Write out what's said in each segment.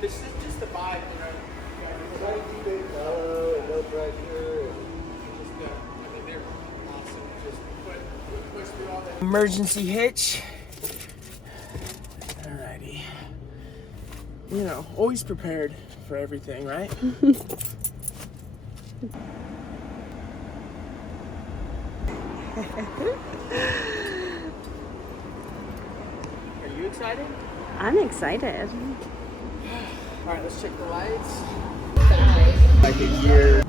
this is just the vibe, you know. Try to keep it mellow and no pressure. They're awesome. Just push through all that. Emergency hitch. Alrighty. You know, always prepared for everything, right? Are you excited? I'm excited. Alright, let's check the lights. Like a year.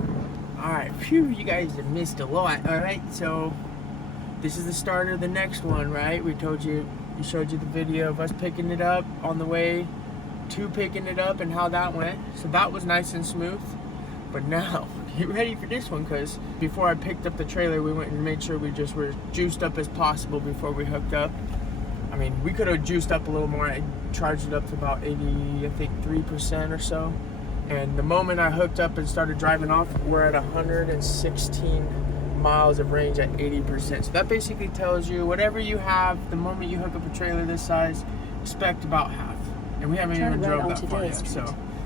Alright, phew, you guys have missed a lot. Alright, so this is the start of the next one, right? We showed you the video of us picking it up on the way to picking it up and how that went. So that was nice and smooth. But now, get ready for this one, because before I picked up the trailer, we went and made sure we just were juiced up as possible before we hooked up. I mean, we could have juiced up a little more. I charged it up to about 80, I think 3% or so. And the moment I hooked up and started driving off, we're at 116 miles of range at 80%. So that basically tells you whatever you have, the moment you hook up a trailer this size, expect about half. And we haven't even drove that far yet, so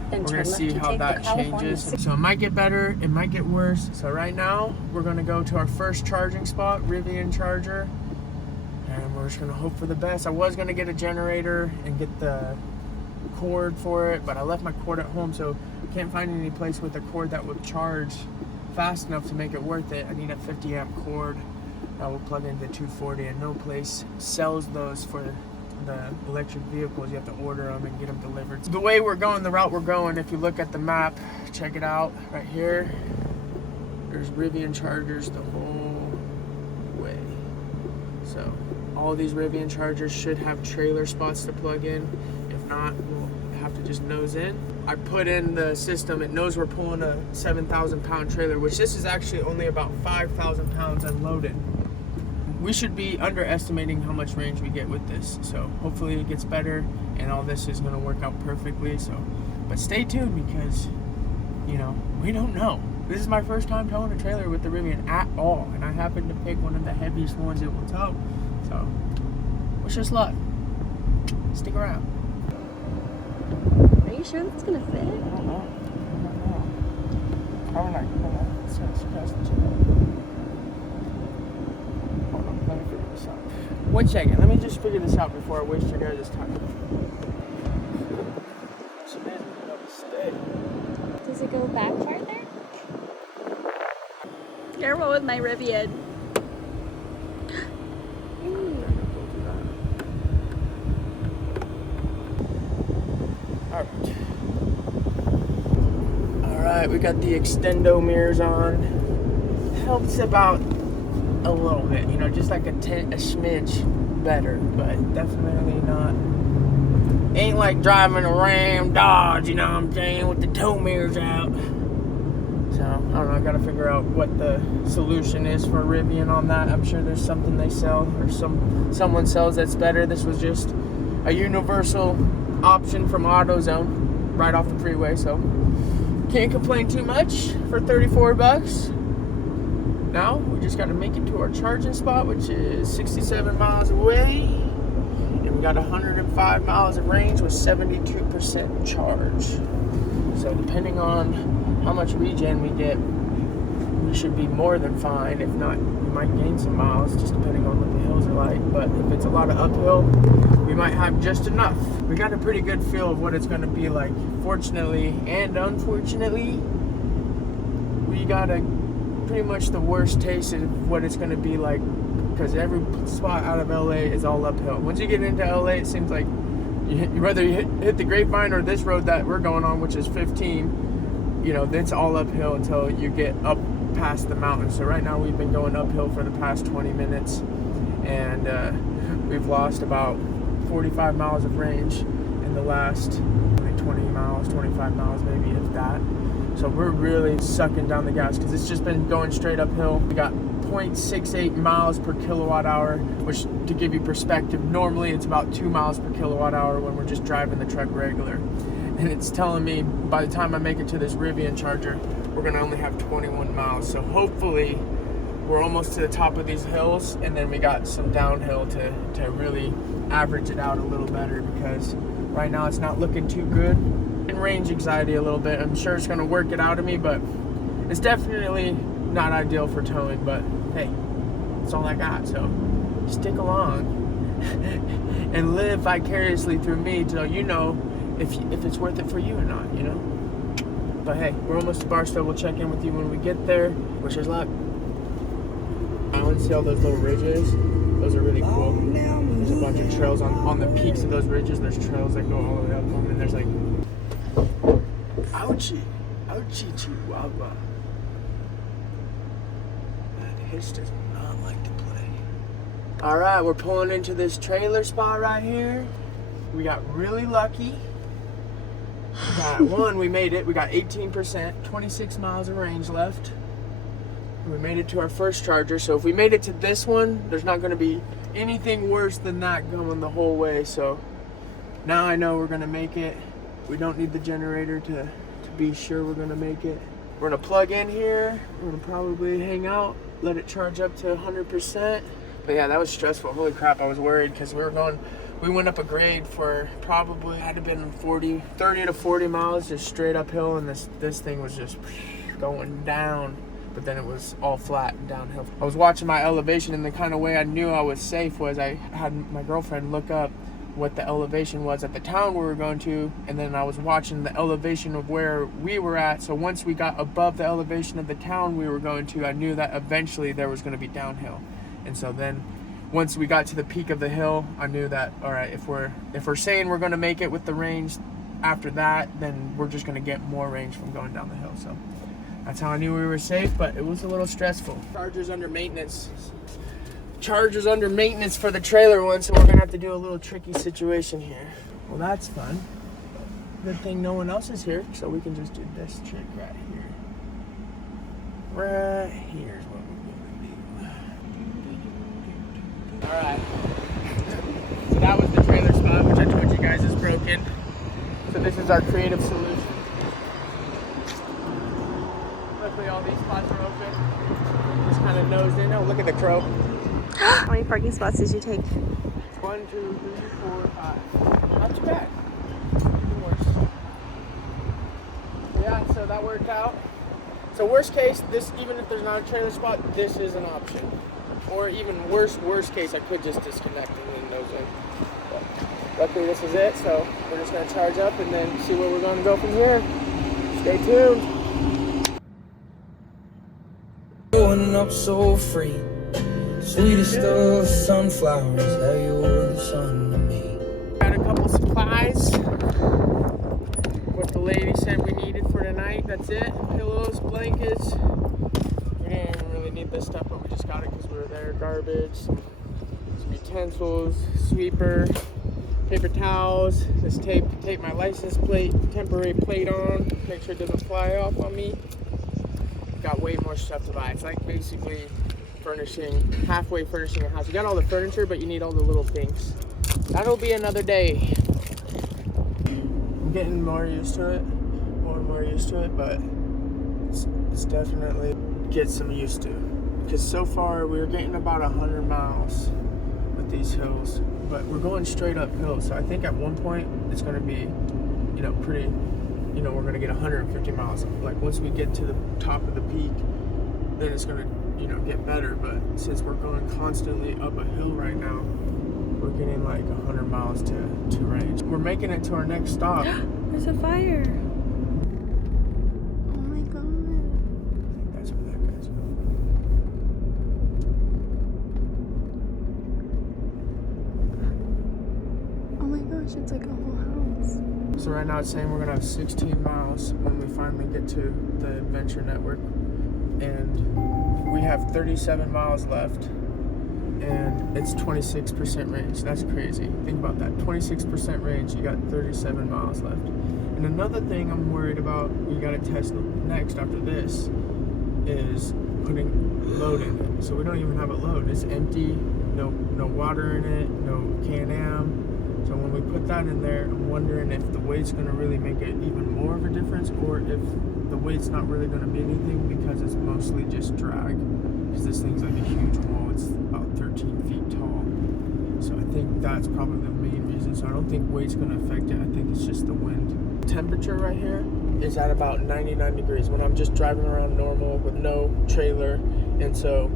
we're gonna see how that changes. So it might get better, it might get worse. So right now, we're gonna go to our first charging spot, Rivian charger, and we're just gonna hope for the best. I was gonna get a generator and get the cord for it, but I left my cord at home, so I can't find any place with a cord that would charge fast enough to make it worth it. I need a 50 amp cord that will plug into 240, and no place sells those for the electric vehicles. You have to order them and get them delivered. The way we're going, the route we're going, if you look at the map, check it out right here, there's Rivian chargers the whole way. So all these Rivian chargers should have trailer spots to plug in. If not, we'll have to just nose in. I put in the system, it knows we're pulling a 7,000 pound trailer, which this is actually only about 5,000 pounds unloaded. We should be underestimating how much range we get with this. So hopefully it gets better and all this is gonna work out perfectly. So, but stay tuned, because, you know, we don't know. This is my first time towing a trailer with the Rivian at all, and I happen to pick one of the heaviest ones it will tow. So, wish us luck. Stick around. Are you sure that's gonna fit? I don't know. Probably not. Hold on. It's gonna suppress the channel. Hold on. Let me figure this out. 1 second. Let me just figure this out before I waste your guys' time. It's amazing. Stay. Does it go back farther? Careful with my Rivian. Alright, we got the extendo mirrors on. Helps about a little bit, you know, just like a smidge better, but definitely not. Ain't like driving a Ram Dodge, you know what I'm saying, with the tow mirrors out. So, I don't know, I gotta figure out what the solution is for Rivian on that. I'm sure there's something they sell, or someone sells that's better. This was just a universal option from AutoZone, right off the freeway, so can't complain too much for 34 bucks. Now, we just gotta make it to our charging spot, which is 67 miles away. And we got 105 miles of range with 72% charge. So depending on how much regen we get, we should be more than fine. If not, we might gain some miles, just depending on what the hills are like. But if it's a lot of uphill, we might have just enough. We got a pretty good feel of what it's gonna be like. Fortunately and unfortunately, we got pretty much the worst taste of what it's gonna be like, because every spot out of LA is all uphill. Once you get into LA, it seems like whether you hit the Grapevine or this road that we're going on, which is 15, you know, it's all uphill until you get up past the mountains. So right now we've been going uphill for the past 20 minutes, and we've lost about 45 miles of range in the last 20 miles, 25 miles maybe, if that. So we're really sucking down the gas, because it's just been going straight uphill. We got 0.68 miles per kilowatt hour, which, to give you perspective, normally it's about 2 miles per kilowatt hour when we're just driving the truck regular. And it's telling me by the time I make it to this Rivian charger, we're gonna only have 21 miles. So hopefully we're almost to the top of these hills, and then we got some downhill to really average it out a little better, because right now it's not looking too good. And range anxiety a little bit. I'm sure it's gonna work it out of me, but it's definitely not ideal for towing, but hey, that's all I got, so stick along and live vicariously through me till you know if it's worth it for you or not, you know? But hey, we're almost to Barstow. We'll check in with you when we get there. Wish us luck. I want to see all those little ridges. Those are really cool. There's a bunch of trails on the peaks of those ridges. There's trails that go all the way up them, and there's like, ouchie, ouchie chihuahua. That hitch does not like to play. All right, we're pulling into this trailer spot right here. We got really lucky. We made it. We got 18%, 26 miles of range left. We made it to our first charger. So if we made it to this one, there's not going to be anything worse than that going the whole way. So now I know we're going to make it. We don't need the generator to be sure we're going to make it. We're going to plug in here. We're going to probably hang out, let it charge up to 100%. But yeah, that was stressful. Holy crap, I was worried because we went up a grade for probably had to been 30 to 40 miles just straight uphill, and this thing was just going down, but then it was all flat and downhill. I was watching my elevation, and the kind of way I knew I was safe was I had my girlfriend look up what the elevation was at the town we were going to, and then I was watching the elevation of where we were at. So once we got above the elevation of the town we were going to, I knew that eventually there was going to be downhill. And so then once we got to the peak of the hill, I knew that, all right, if we're saying we're going to make it with the range after that, then we're just going to get more range from going down the hill. So that's how I knew we were safe, but it was a little stressful. Charger's under maintenance. Charger's under maintenance for the trailer one, so we're going to have to do a little tricky situation here. Well, that's fun. Good thing no one else is here, so we can just do this trick right here. Right here's what we're going to do. Alright. So that was the trailer spot, which I told you guys is broken. So this is our creative solution. Luckily all these spots are open. Just kind of nosed in. Oh, look at the crow. How many parking spots did you take? 1, 2, 3, 4, 5. Not too bad. Even worse. Yeah, so that worked out. So worst case, this, even if there's not a trailer spot, this is an option. Or even worst case, I could just disconnect and then nose in. But luckily this is it, so we're just gonna charge up and then see where we're gonna go from here. Stay tuned. Growing up so free, sweetest of sunflowers, how you were the sun to me. Got a couple supplies. What the lady said we needed for tonight. That's it. Pillows, blankets. We didn't even really need this stuff, but we just got it because we were there. Garbage, some utensils, sweeper, paper towels. This tape to tape my license plate, temporary plate on, make sure it doesn't fly off on me. Got way more stuff to buy. It's like basically halfway furnishing a house. You got all the furniture, but you need all the little things. That'll be another day. I'm getting more used to it, but it's definitely get some used to. Because so far we were getting about 100 miles with these hills, but we're going straight uphill. So I think at one point it's going to be, pretty, we're going to get 150 miles. Like once we get to the top of the peak, then it's going to get better. But since we're going constantly up a hill right now, we're getting like 100 miles to range. We're making it to our next stop. There's a fire. Oh my god. I think that's where that guy's going. Oh my gosh, it's like a whole house. So right now it's saying we're gonna have 16 miles when we finally get to the Adventure Network, and we have 37 miles left, and it's 26% range. That's crazy. Think about that. 26% range. You got 37 miles left. And another thing I'm worried about, we gotta test next after this, is putting load in it. So we don't even have a load. It's empty. No water in it. No Can-Am. So when we put that in there, I'm wondering if the weight's going to really make it even more of a difference, or if the weight's not really going to be anything because it's mostly just drag. Because this thing's like a huge wall. It's about 13 feet tall. So I think that's probably the main reason season, so I don't think weight's gonna affect it. I think it's just the wind. Temperature right here is at about 99 degrees when I'm just driving around normal with no trailer. And so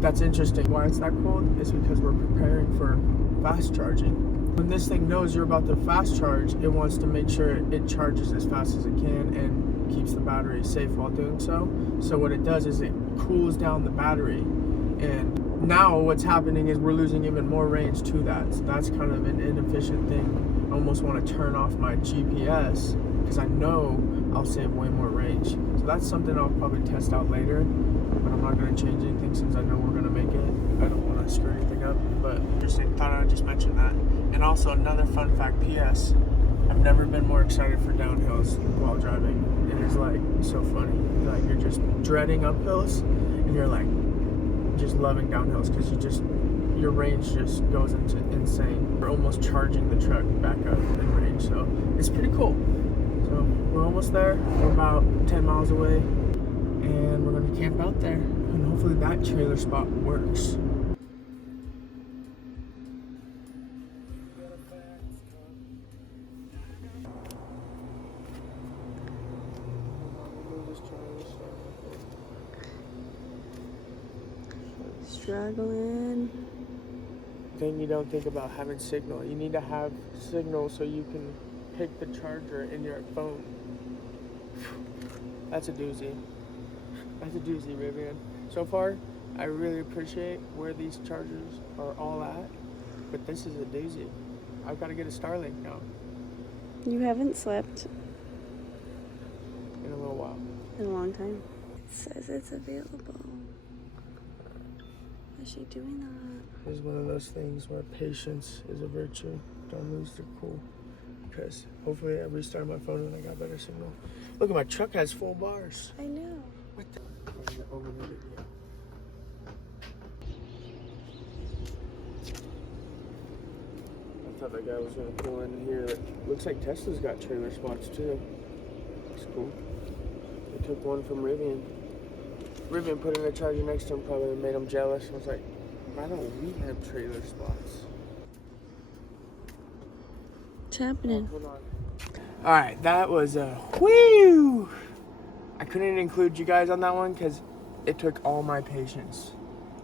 that's interesting. Why it's that cold is because we're preparing for fast charging. When this thing knows you're about to fast charge, it wants to make sure it charges as fast as it can and keeps the battery safe while doing so. So what it does is it cools down the battery. And now what's happening is we're losing even more range to that. So that's kind of an inefficient thing. I almost want to turn off my GPS because I know I'll save way more range. So that's something I'll probably test out later, but I'm not going to change anything since I know we're going to make it. I don't want to screw anything up, but interesting. Thought I'd just mention that. And also another fun fact, P.S. I've never been more excited for downhills while driving. It is like so funny. Like you're just dreading uphills and you're like just loving downhills because your range just goes into insane. We're almost charging the truck back up in range, so it's pretty cool. So we're almost there. We're about 10 miles away, and we're gonna camp out there, and hopefully that trailer spot works. Struggling. Then you don't think about having signal. You need to have signal so you can pick the charger in your phone. That's a doozy. That's a doozy, Rivian. So far, I really appreciate where these chargers are all at, but this is a doozy. I've got to get a Starlink now You haven't slept in a little while. in a long time. It says it's available. Why is she doing that? It's one of those things where patience is a virtue. Don't lose the cool. Because hopefully I restarted my phone and I got better signal. Look at my truck has full bars. I know. What the? I'm gonna overload it here. I thought that guy was gonna pull in here. Looks like Tesla's got trailer spots too. That's cool. They took one from Rivian. Rivian put in a charger next to him, probably made him jealous. I was like, why don't we have trailer spots? What's happening? Hold on. Alright, that was a whew! I couldn't include you guys on that one because it took all my patience.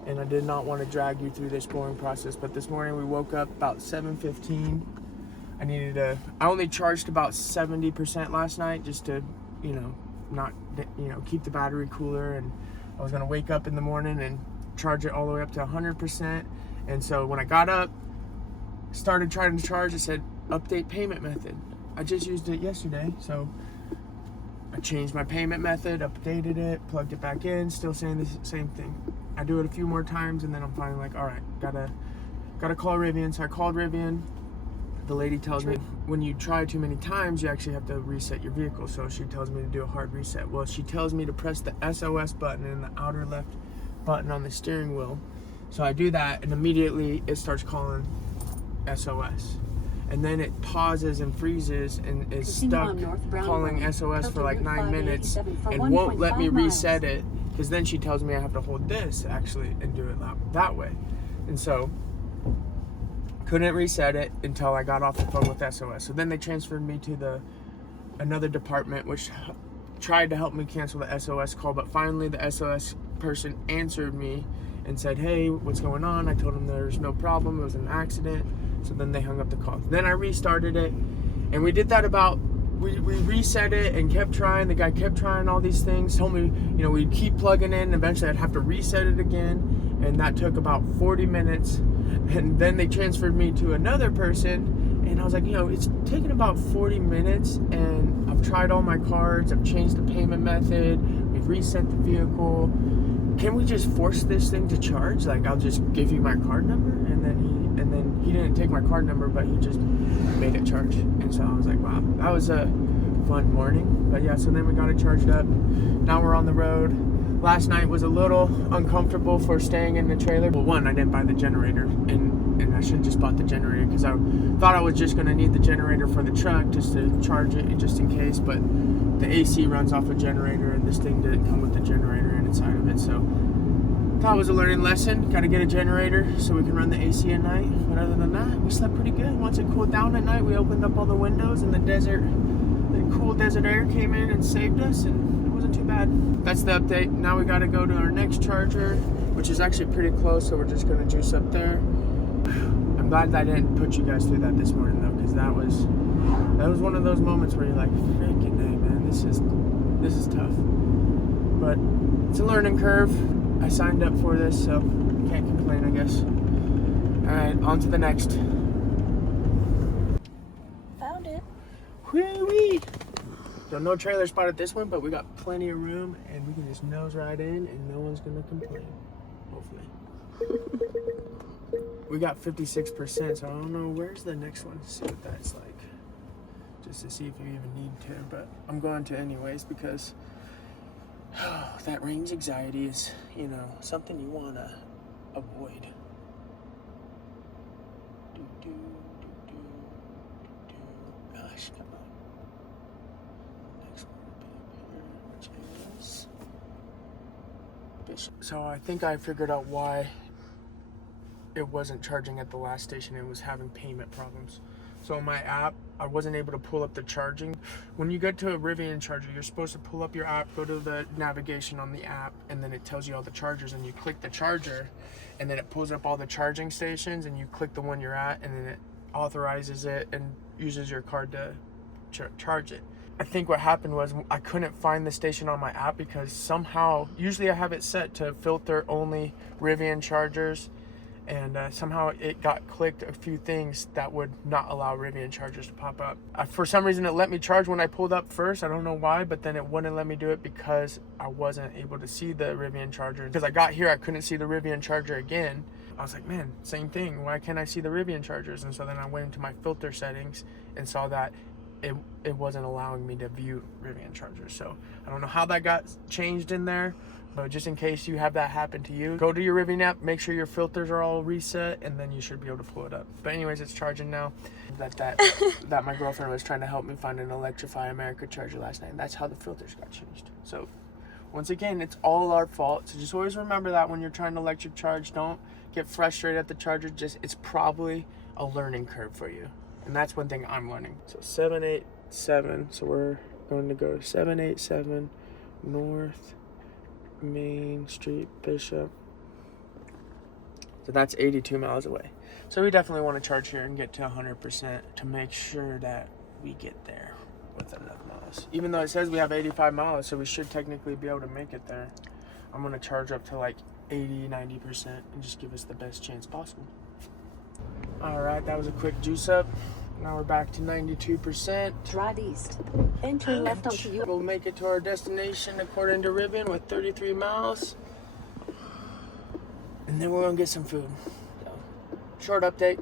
And I did not want to drag you through this boring process. But this morning we woke up about 7:15. I only charged about 70% last night just to, not, keep the battery cooler. And I was going to wake up in the morning and charge it all the way up to 100%. And so when I got up, started trying to charge, it said, update payment method. I just used it yesterday, so I changed my payment method, updated it, plugged it back in, still saying the same thing. I do it a few more times and then I'm finally like, all right, gotta call Rivian. So I called Rivian. The lady tells me when you try too many times, you actually have to reset your vehicle. So she tells me to do a hard reset. Well, she tells me to press the SOS button and the outer left button on the steering wheel. So I do that and immediately it starts calling SOS. And then it pauses and freezes and is stuck calling SOS for like 9 minutes and won't let me reset it because then she tells me I have to hold this actually and do it that way. And so couldn't reset it until I got off the phone with SOS. So then they transferred me to another department which tried to help me cancel the SOS call, but finally the SOS person answered me and said, hey, what's going on? I told them there's no problem, it was an accident. So then they hung up the call. Then I restarted it, and we did that we reset it and kept trying. The guy kept trying all these things, told me, we'd keep plugging in, eventually I'd have to reset it again, and that took about 40 minutes. And then they transferred me to another person, and I was like, it's taken about 40 minutes, and I've tried all my cards, I've changed the payment method, we've reset the vehicle. Can we just force this thing to charge? Like, I'll just give you my card number, and then he didn't take my card number, but he just made it charge. And so I was like, wow, that was a fun morning. But yeah, so then we got it charged up. Now we're on the road. Last night was a little uncomfortable for staying in the trailer. Well, one, I didn't buy the generator, and I should have just bought the generator because I thought I was just gonna need the generator for the truck just to charge it just in case. But the AC runs off a generator, and this thing didn't come with the generator inside of it. So That was a learning lesson. Got to get a generator so we can run the AC at night. But other than that, we slept pretty good. Once it cooled down at night, we opened up all the windows and the cool desert air came in and saved us, and it wasn't too bad. That's the update. Now we got to go to our next charger, which is actually pretty close, so we're just going to juice up there. I'm glad that I didn't put you guys through that this morning, though, because that was one of those moments where you're like, freaking hey, man, this is tough. But it's a learning curve. I signed up for this, so can't complain, I guess. Alright, on to the next. Found it. Whee-wee! So no trailer spot at this one, but we got plenty of room, and we can just nose right in, and no one's gonna complain. Hopefully. We got 56%, so I don't know where's the next one to see what that's like. Just to see if you even need to, but I'm going to anyways because that range anxiety is, something you want to avoid. Gosh, come on. Next one will be up here, which is Bishop. So I think I figured out why it wasn't charging at the last station. It was having payment problems. So on my app, I wasn't able to pull up the charging. When you get to a Rivian charger, you're supposed to pull up your app, go to the navigation on the app, and then it tells you all the chargers, and you click the charger, and then it pulls up all the charging stations, and you click the one you're at, and then it authorizes it and uses your card to charge it. I think what happened was I couldn't find the station on my app because somehow, usually I have it set to filter only Rivian chargers, and somehow it got clicked a few things that would not allow Rivian chargers to pop up. For some reason, it let me charge when I pulled up first. I don't know why, but then it wouldn't let me do it because I wasn't able to see the Rivian charger. Because I got here, I couldn't see the Rivian charger again. I was like, man, same thing. Why can't I see the Rivian chargers? And so then I went into my filter settings and saw that it wasn't allowing me to view Rivian chargers. So I don't know how that got changed in there. But just in case you have that happen to you, go to your Rivian app, make sure your filters are all reset, and then you should be able to pull it up. But anyways, it's charging now. That my girlfriend was trying to help me find an Electrify America charger last night, and that's how the filters got changed. So once again, it's all our fault. So just always remember that when you're trying to electric charge, don't get frustrated at the charger. It's probably a learning curve for you. And that's one thing I'm learning. So 787, so we're going to go to 787 North Main Street, Bishop. So that's 82 miles away. So we definitely want to charge here and get to 100% to make sure that we get there with enough miles. Even though it says we have 85 miles, so we should technically be able to make it there. I'm going to charge up to like 80-90% and just give us the best chance possible. Alright, that was a quick juice up. Now we're back to 92%. Drive east. Entering left onto you. We'll make it to our destination according to Rivian with 33 miles. And then we're going to get some food. So, short update.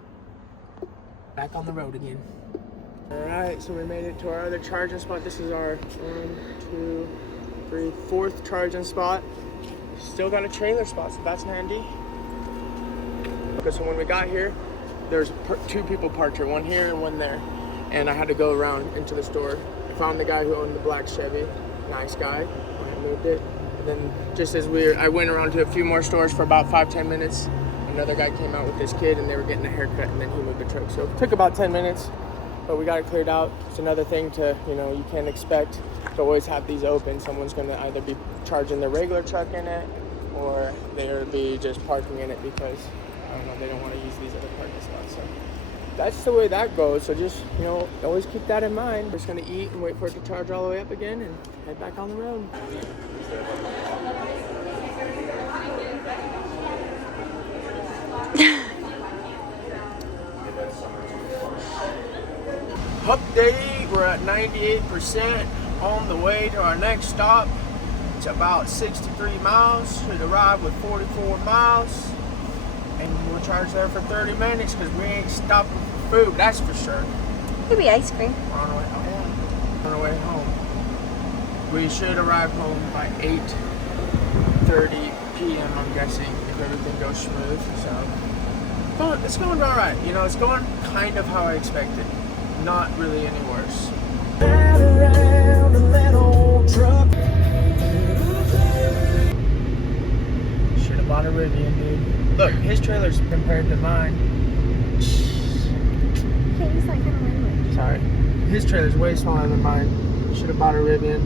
Back on the road again. Alright, so we made it to our other charging spot. This is our 4th charging spot. Still got a trailer spot, so that's handy. Okay, so when we got here, there's 2 people parked here, one here and one there. And I had to go around into the store. I found the guy who owned the black Chevy. Nice guy. I moved it. And then just as I went around to a few more stores for about 5-10 minutes. Another guy came out with his kid and they were getting a haircut, and then he moved the truck. So it took about 10 minutes, but we got it cleared out. It's another thing to, you can't expect to always have these open. Someone's gonna either be charging their regular truck in it, or they'll be just parking in it because, I don't know, they don't want to use these other parking spots. So that's the way that goes. So just, always keep that in mind. We're just gonna eat and wait for it to charge all the way up again and head back on the road. Update, we're at 98% on the way to our next stop. It's about 63 miles. Should arrive with 44 miles. And we'll charge there for 30 minutes because we ain't stopping for food, that's for sure. Maybe ice cream. We're on our way home. On our way home. We should arrive home by 8:30 p.m. I'm guessing, if everything goes smooth. So it's going all right. It's going kind of how I expected. Not really any worse. Around a little truck. Should have bought a Rivian, dude. Look, his trailer's compared to mine. Okay, he's like kind of language. Sorry. His trailer's way smaller than mine. Should have bought a Rivian.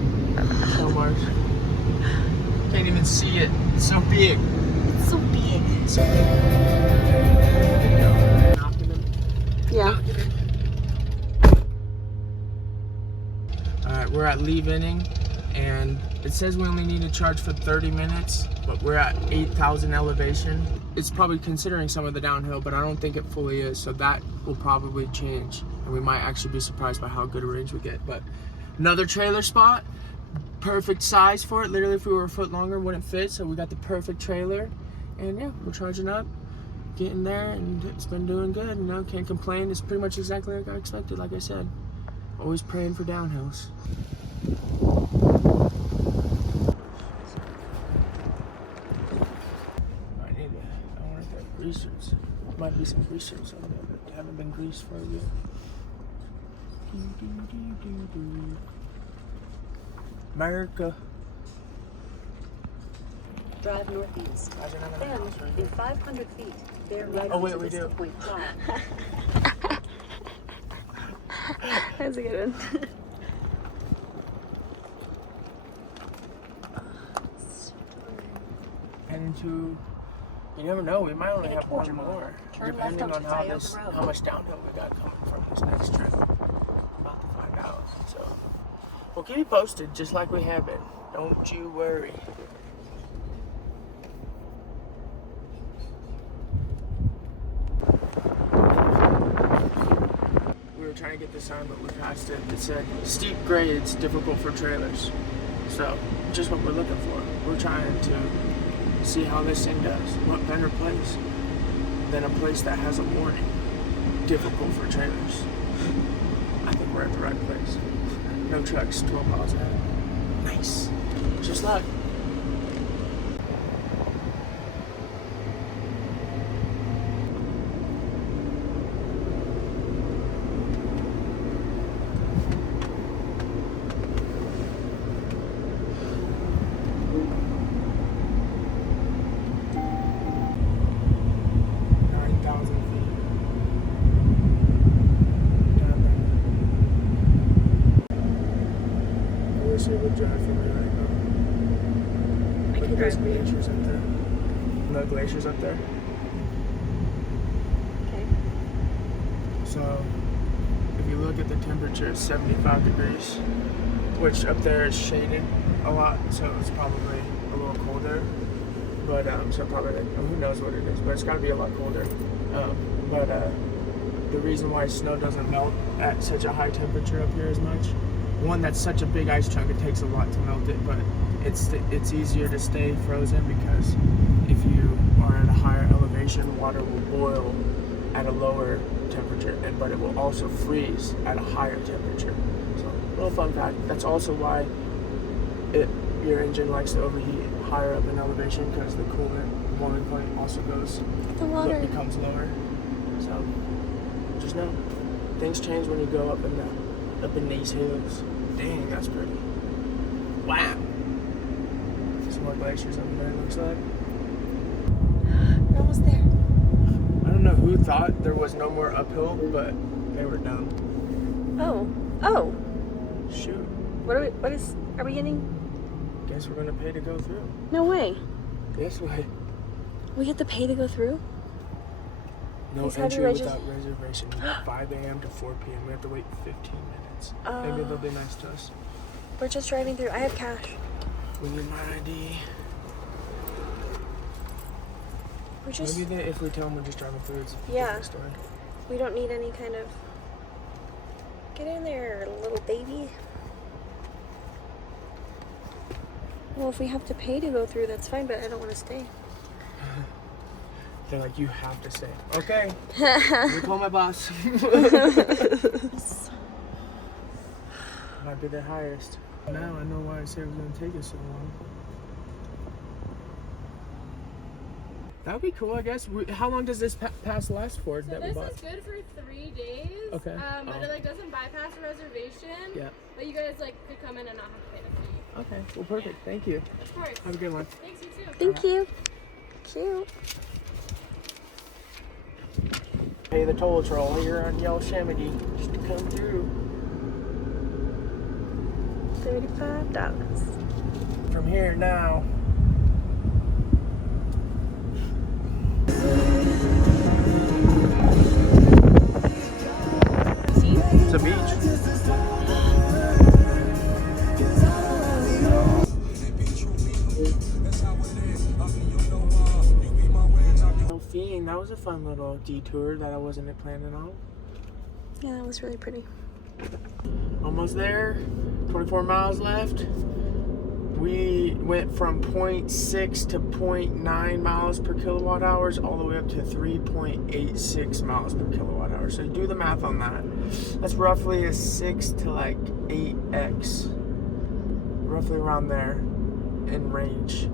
So much. Can't even see it. It's so big. It's so big. So knocking him. Yeah. Alright, we're at Lee Vinning, and it says we only need to charge for 30 minutes, but we're at 8,000 elevation. It's probably considering some of the downhill, but I don't think it fully is, so that will probably change, and we might actually be surprised by how good a range we get. But another trailer spot, perfect size for it. Literally, if we were a foot longer, wouldn't fit, so we got the perfect trailer, and yeah, we're charging up, getting there, and it's been doing good. You know, can't complain. It's pretty much exactly like I expected, like I said. Always praying for downhills. I wonder if they have greasers. Might be some greasers on there, but they haven't been greased for yet. America. Drive northeast. Then, in 500 feet, bear right Oh, wait, onto we Vista do. Point Drive. That's a good one. And to, you never know, we might only In a have one quarter mile, more, turn depending left on onto how Tioga Road. how much downhill we got coming from this next trip. About to find out. So we'll keep you posted, just like we have been. Don't you worry. We were trying to get the sign, but we passed it. It said steep grades, difficult for trailers. So just what we're looking for. We're trying to see how this thing does. What better place than a place that has a warning? Difficult for trailers. I think we're at the right place. No trucks, 12 miles ahead. Nice. Just luck. It would drive for me right now. I can There's drive for you. glaciers up there. No glaciers up there. Okay. So if you look at the temperature, it's 75 degrees, which up there is shaded a lot, so it's probably a little colder. But so probably who knows what it is, but it's got to be a lot colder. But the reason why snow doesn't melt at such a high temperature up here as much. One, that's such a big ice chunk, it takes a lot to melt it, but it's easier to stay frozen because if you are at a higher elevation, water will boil at a lower temperature, but it will also freeze at a higher temperature. So, little fun fact, that's also why your engine likes to overheat higher up in elevation because the coolant boiling point also becomes lower. So, just know, things change when you go up in these hills. Dang, that's pretty. Wow. Some more glaciers up there, it looks like. We're almost there. I don't know who thought there was no more uphill, but they were dumb. Oh. Shoot. Are we getting? Guess we're gonna pay to go through. No way. This way. We get to pay to go through? No Please have entry your without reservation. 5 a.m. to 4 p.m. We have to wait 15 minutes. Maybe they'll be nice to us. We're just driving through. I have cash. We need my ID. We're just. Maybe if we tell them we're just driving through, it's a Yeah. different story. We don't need any kind of. Get in there, little baby. Well, if we have to pay to go through, that's fine, but I don't want to stay. They're like, you have to stay. Okay. Let me call my boss. Might be the highest. Now I know why I said it was going to take us so long. That would be cool, I guess. How long does this pass last for? So that we this bought? is good for 3 days. Okay. But it doesn't bypass a reservation. Yeah. But you guys could come in and not have to pay the fee. Okay. Well, perfect. Thank you. Of course. Have a good one. Thanks, you too. Thank you. Cute. Pay the toll troll here on Yosemite just to come through. $35. From here now. It's a beach. Fiend, that was a fun little detour that I wasn't planning on. Yeah, that was really pretty. Almost there. 24 miles left. We went from 0.6 to 0.9 miles per kilowatt hours all the way up to 3.86 miles per kilowatt hour. So you do the math on that. That's roughly a 6 to like 8x. Roughly around there in range.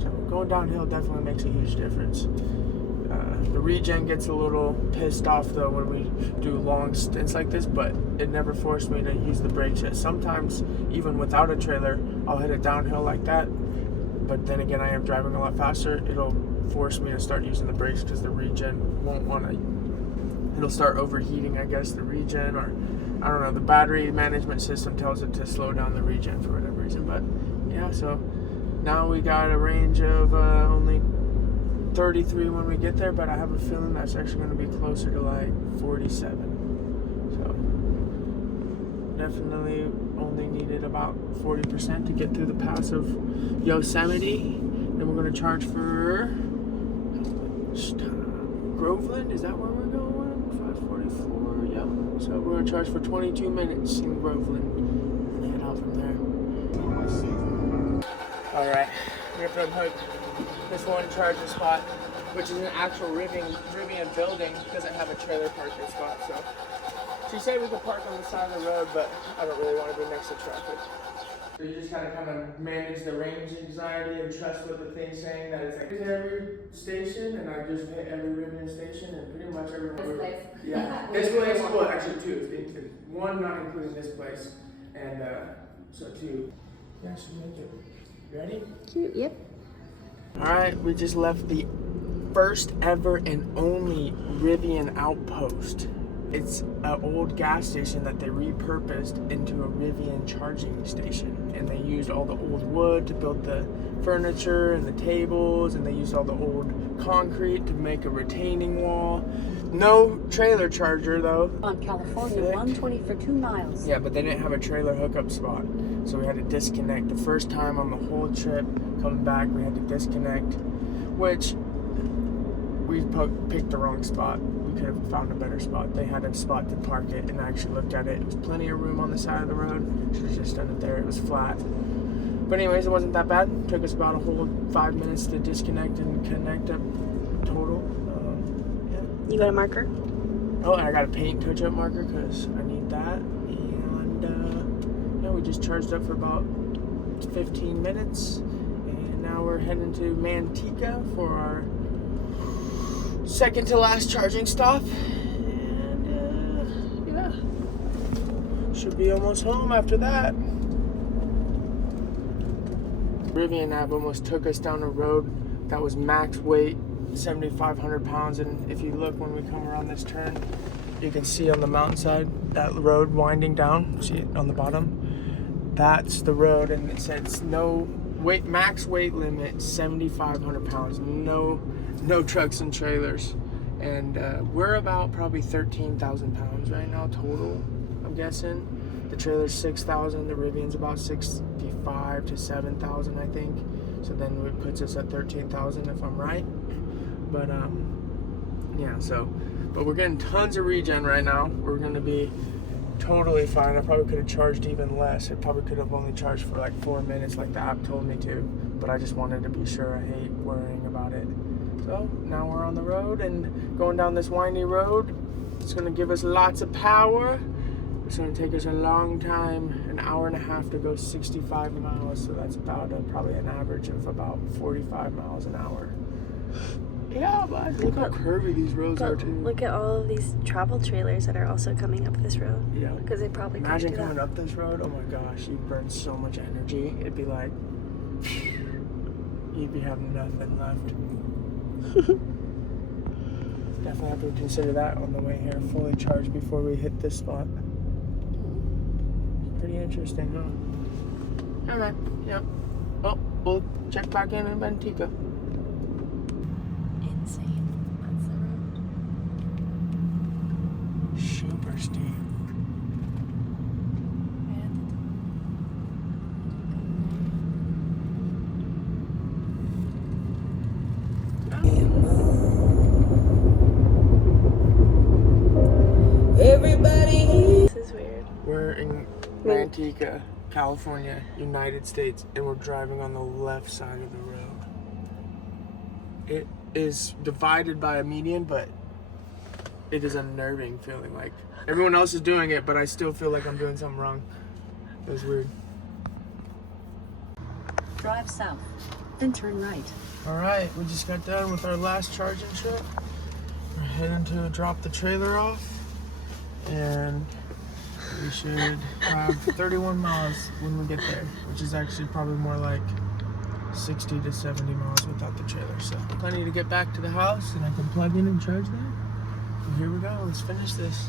So going downhill definitely makes a huge difference. The regen gets a little pissed off though when we do long stints like this, but it never forced me to use the brakes yet. Sometimes, even without a trailer, I'll hit it downhill like that, but then again, I am driving a lot faster. It'll force me to start using the brakes because the regen won't want to, it'll start overheating, I guess, the regen, or I don't know, the battery management system tells it to slow down the regen for whatever reason. But yeah, so now we got a range of only 33 when we get there, but I have a feeling that's actually going to be closer to like 47. So definitely only needed about 40% to get through the pass of Yosemite. Then we're going to charge for Groveland. Is that where we're going? 544. Yep. So we're going to charge for 22 minutes in Groveland and head out from there. All right, we have to unhook this one charging spot, which is an actual Rivian building. Doesn't have a trailer parking spot, so she said we could park on the side of the road, but I don't really want to be next to traffic. So you just gotta kind of manage the range anxiety and trust what the thing's saying, that it's like, here's every station, and I just hit every Rivian station, and pretty much every one. This place? Yeah, this place, well actually two. One not including this place, and so two. Yeah, should make it. You ready? Cute, yep. Alright, we just left the first ever and only Rivian outpost. It's an old gas station that they repurposed into a Rivian charging station. And they used all the old wood to build the furniture and the tables, and they used all the old concrete to make a retaining wall. No trailer charger though. On California 120 for 2 miles. Yeah, but they didn't have a trailer hookup spot. So we had to disconnect. The first time on the whole trip coming back, we had to disconnect, which we picked the wrong spot. We could have found a better spot. They had a spot to park it, and I actually looked at it. It was plenty of room on the side of the road. Should have just done it there. It was flat. But anyways, it wasn't that bad. It took us about a whole 5 minutes to disconnect and connect up total. Yeah. You got a marker? Oh, and I got a paint touch-up marker because I need that. And yeah, we just charged up for about 15 minutes. And now we're heading to Manteca for our second to last charging stop. And yeah, should be almost home after that. Rivian app almost took us down a road that was max weight 7,500 pounds, and if you look when we come around this turn, you can see on the mountainside that road winding down. See it on the bottom? That's the road, and it says no weight, max weight limit 7,500 pounds. No trucks and trailers, and we're about probably 13,000 pounds right now total, I'm guessing. The trailer's 6,000, the Rivian's about 65 to 7,000, I think. So then it puts us at 13,000 if I'm right. But yeah, so, but we're getting tons of regen right now. We're gonna be totally fine. I probably could have charged even less. It probably could have only charged for like 4 minutes like the app told me to, but I just wanted to be sure. I hate worrying about it. So now we're on the road and going down this windy road. It's gonna give us lots of power. It's gonna take us a long time, an hour and a half to go 65 miles. So that's about probably an average of about 45 miles an hour. Yeah, but look how curvy these roads are too. Look at all of these travel trailers that are also coming up this road. Yeah. Because they probably couldn't imagine do coming that. up this road. Oh my gosh, you burn so much energy. It'd be like, you you'd be having nothing left. Definitely have to consider that on the way here. Fully charged before we hit this spot. Pretty interesting, huh? Alright, yep. Oh, we'll check back in Bentica. Insane. That's the road. Super steep. Everybody. This is weird. We're in Manteca, California, United States, and we're driving on the left side of the road. It is divided by a median, but it is unnerving feeling like everyone else is doing it, but I still feel like I'm doing something wrong. It was weird. Drive south, then turn right. Alright, we just got done with our last charging trip. We're heading to drop the trailer off, and we should have 31 miles when we get there, which is actually probably more like 60 to 70 miles without the trailer. So plenty to get back to the house, and I can plug in and charge that. And here we go, let's finish this.